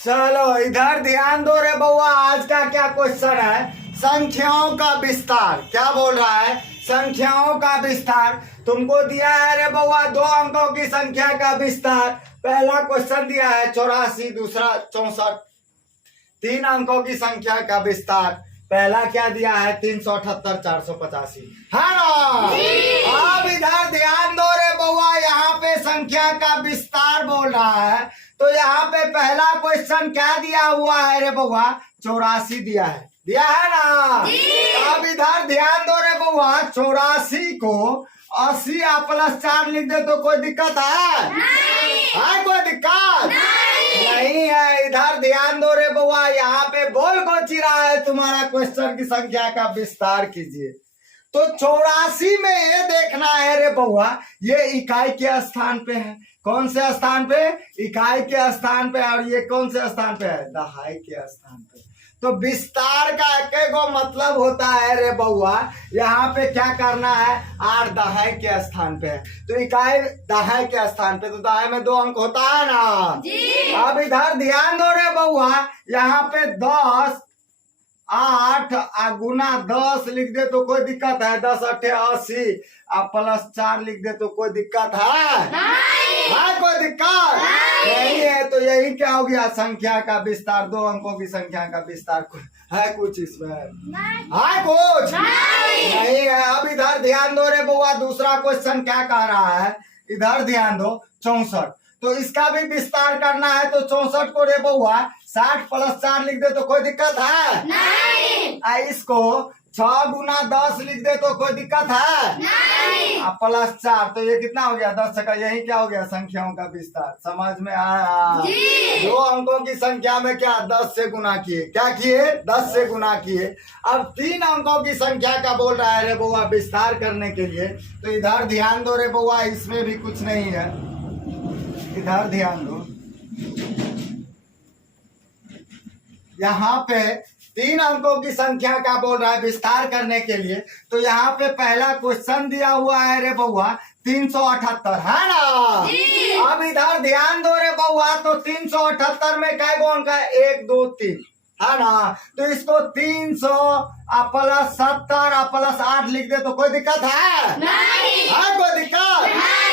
चलो इधर ध्यान दो रे बउआ। आज का क्या क्वेश्चन है? संख्याओं का विस्तार। क्या बोल रहा है? संख्याओं का विस्तार। तुमको दिया है रे बउआ 2 अंकों की संख्या का विस्तार। पहला क्वेश्चन दिया है 84, दूसरा 64। 3 अंकों की संख्या का विस्तार। पहला क्या दिया है? 378, 485 है ना। अब इधर ध्यान दो रे बउआ, यहाँ पे संख्या का विस्तार बोल रहा है। तो यहाँ पे पहला क्वेश्चन क्या दिया हुआ है रे बउआ? 84 दिया है ना। अब इधर ध्यान दो रे बउआ, 84 को 80 प्लस 4 लिख दे तो कोई दिक्कत है? है कोई दिक्कत? नहीं है। इधर ध्यान दो रे बउआ, यहाँ पे बोल को चिरा है तुम्हारा क्वेश्चन की संख्या का विस्तार कीजिए। तो 84 में ये देखना है रे बउआ, ये इकाई के स्थान पे है। कौन से स्थान पे? इकाई के स्थान पे। और ये कौन से स्थान पे है? दहाई के स्थान पे। तो विस्तार का एक गो मतलब होता है रे बउआ, यहाँ पे क्या करना है? 8 दहाई के स्थान पे है। तो इकाई दहाई के स्थान पे, तो दहाई में 2 अंक होता है ना जी। अब इधर ध्यान दो रे बउआ, यहाँ पे 10 8 गुना 10 लिख दे तो कोई दिक्कत है? 10 8 80 प्लस 4 लिख दे तो कोई दिक्कत है? कोई दिक्कत नहीं है। तो यही क्या हो गया? संख्या का विस्तार। 2 अंकों की संख्या का विस्तार है कुछ इसमें? है कुछ नहीं है। अब इधर ध्यान दो रे बउआ, दूसरा क्वेश्चन क्या कह रहा है? इधर ध्यान दो, 64। तो इसका भी विस्तार करना है। तो 64 को रे बउआ 60 प्लस 4 लिख दे तो कोई दिक्कत है? नहीं। इसको 6 गुना 10 लिख दे तो कोई दिक्कत है? नहीं। प्लस 4 तो ये कितना हो गया? 10 का। यही क्या हो गया? संख्याओं का विस्तार। समझ में आया? 2 अंकों की संख्या में क्या 10 से गुना किए? क्या किए? 10 से गुना किए। अब 3 अंकों की संख्या का बोल रहा है रे बउआ विस्तार करने के लिए। तो इधर ध्यान दो रे बउआ, इसमें भी कुछ नहीं है। इधर ध्यान दो, यहाँ पे 3 अंकों की संख्या का बोल रहा है विस्तार करने के लिए। तो यहाँ पे पहला क्वेश्चन दिया हुआ है रे बउआ 378 है ना। अब इधर ध्यान दो रे बउआ, तो 378 में कै गो अंक है? 1 2 3 है ना। तो इसको 300 प्लस 70 प्लस 8 लिख दे तो कोई दिक्कत है? नहीं। है कोई दिक्कत?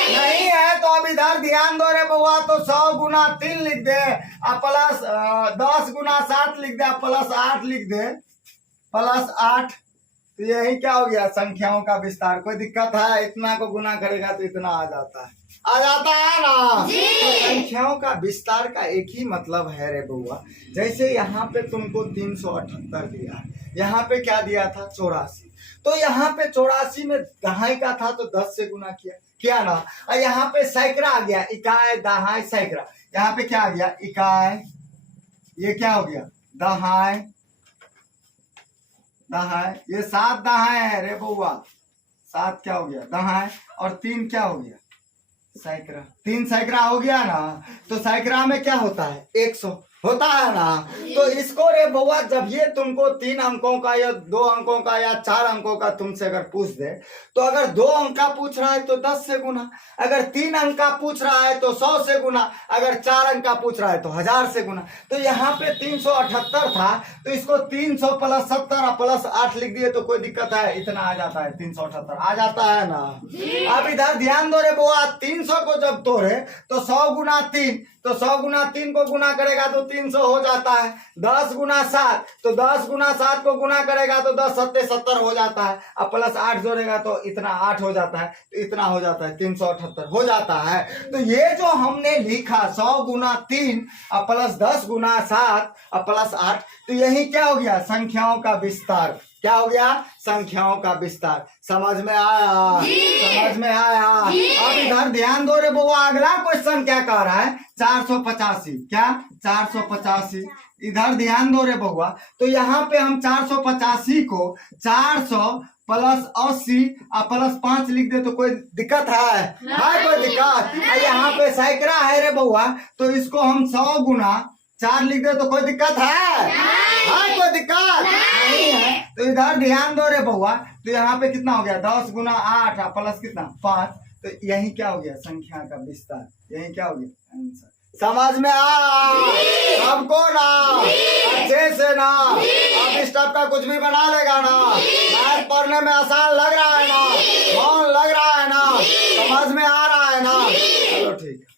नहीं है। तो अब इधर ध्यान दो रे बउआ, तो 100 गुना 3 लिख दे प्लस 10 गुना 7 लिख दे प्लस 8 लिख दे प्लस 8। तो यही क्या हो गया? संख्याओं का विस्तार। कोई दिक्कत है? इतना को गुना करेगा तो इतना आ जाता है ना जी। तो संख्याओं का विस्तार का एक ही मतलब है रे बउआ। जैसे यहाँ पे तुमको 378 दिया है, यहाँ पे क्या दिया था? 84। तो यहाँ पे 84 में दहाई का था तो 10 से गुना किया ना। और यहाँ पे सैकड़ा आ गया, इकाई दहाई सैकड़ा। यहाँ पे क्या आ गया? इकाई। ये क्या हो गया? दहाई। ये 7 दहाई है रे बउआ। 7 क्या हो गया? दहाई। और 3 क्या हो गया? सैकड़ा। 3 सैकड़ा हो गया ना। तो सैकड़ा में क्या होता है? 100 होता है ना। तो इसको रे बउआ, जब ये तुमको 3 अंकों का या 2 अंकों का या 4 अंकों का तुमसे अगर पूछ दे, तो अगर 2 अंक का पूछ रहा है तो 10 से गुना, अगर 3 अंक का पूछ रहा है तो 100 से गुना, अगर 4 अंक का पूछ रहा है तो 1000 से गुना। तो यहाँ पे 378 था, तो इसको 300 प्लस 70 प्लस 8 लिख दिए तो कोई दिक्कत है? इतना आ जाता है। 378 आ जाता है ना। अब इधर ध्यान दो रे बउआ, 300 को जब तोड़े तो 100 गुना 3, तो 100 गुना 3 को गुना करेगा तो 300 हो जाता है। 10 गुना 7, तो 10 गुना 7 को गुना करेगा तो 10 7 70 हो जाता है। अब प्लस 8 जोड़ेगा तो इतना 8 हो जाता है। तो इतना हो जाता है, 378 हो जाता है। तो ये जो हमने लिखा 100 गुना 3 प्लस 10 गुना 7 प्लस 8, तो यही क्या हो गया? संख्याओं का विस्तार। क्या हो गया? संख्याओं का विस्तार। समझ में आया? समझ में आया? अब इधर ध्यान दो रे बउआ, अगला क्वेश्चन क्या कह रहा है? 485। क्या? 485। इधर ध्यान दो रे बउआ, तो यहाँ पे हम 485 को 400 प्लस 80 प्लस 5 लिख दे तो कोई दिक्कत है? कोई दिक्कत? यहाँ पे सैकड़ा है रे बउआ, तो इसको हम 100 गुना 4 लिख दे तो कोई दिक्कत है? कोई दिक्कत नहीं है। तो इधर ध्यान दो रे बउआ, तो यहाँ पे कितना हो गया? 10 गुना 8 प्लस कितना? 5। तो यही क्या हो गया? संख्या का विस्तार। यही क्या हो गया? आंसर। समझ में आ? हमको टाइप का कुछ भी बना लेगा ना? मैथ पढ़ने में आसान लग रहा है ना? कौन लग रहा है ना? समझ में आ रहा है ना? चलो ठीक है।